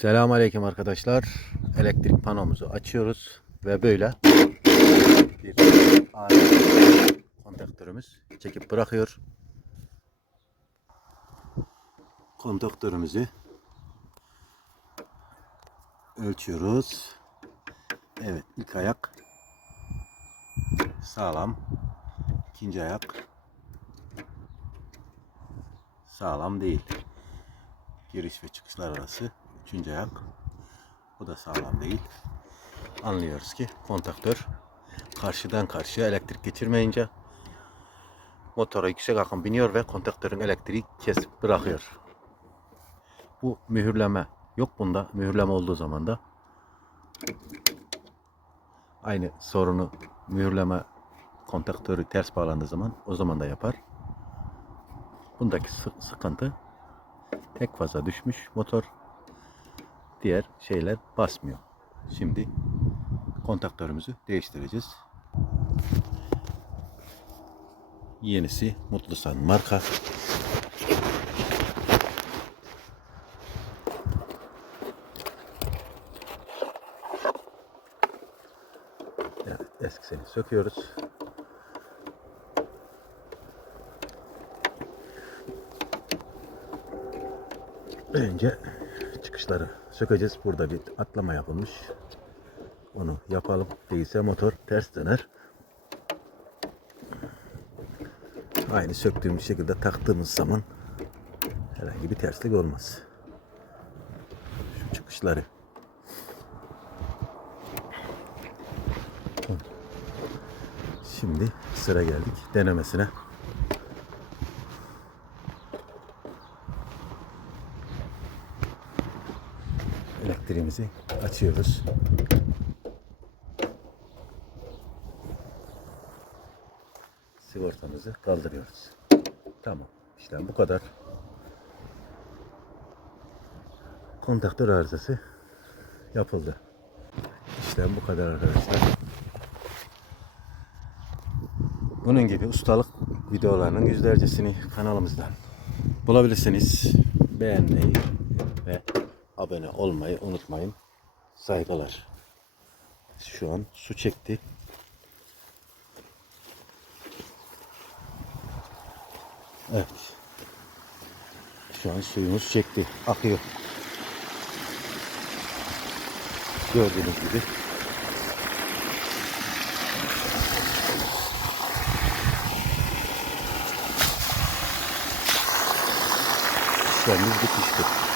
Selamun Aleyküm arkadaşlar. Elektrik panomuzu açıyoruz ve böyle bir kontaktörümüz çekip bırakıyor. Kontaktörümüzü ölçüyoruz. Evet ilk ayak sağlam. İkinci ayak sağlam değil. Giriş ve çıkışlar arası üçüncü ayak. O da sağlam değil. Anlıyoruz ki kontaktör karşıdan karşıya elektrik geçirmeyince motora yüksek akım biniyor ve kontaktörün elektriği kesip bırakıyor. Bu mühürleme yok bunda. Mühürleme olduğu zaman da aynı sorunu mühürleme kontaktörü ters bağlandığı zaman o zaman da yapar. Bundaki sı- sıkıntı tek faza düşmüş motor. Diğer şeyler basmıyor. Şimdi kontaktörümüzü değiştireceğiz. Yenisi Mutlusan marka. Evet, eskisini söküyoruz. Önce çıkışları sökeceğiz. Burada bir atlama yapılmış. Onu yapalım. Değilse motor ters döner. Aynı söktüğümüz şekilde taktığımız zaman herhangi bir terslik olmaz. Şu çıkışları. Şimdi sıra geldik denemesine. Elektriğimizi açıyoruz. Sigortamızı kaldırıyoruz. Tamam. İşlem bu kadar. Kontaktör arızası yapıldı. İşlem bu kadar arkadaşlar. Bunun gibi ustalık videolarının yüzlercesini kanalımızdan bulabilirsiniz. Beğenmeyi ve abone olmayı unutmayın. Saygılar. Şu an su çekti. Evet. Şu an suyumuz çekti. Akıyor. Gördüğünüz gibi. İşlemimiz bitmiştir.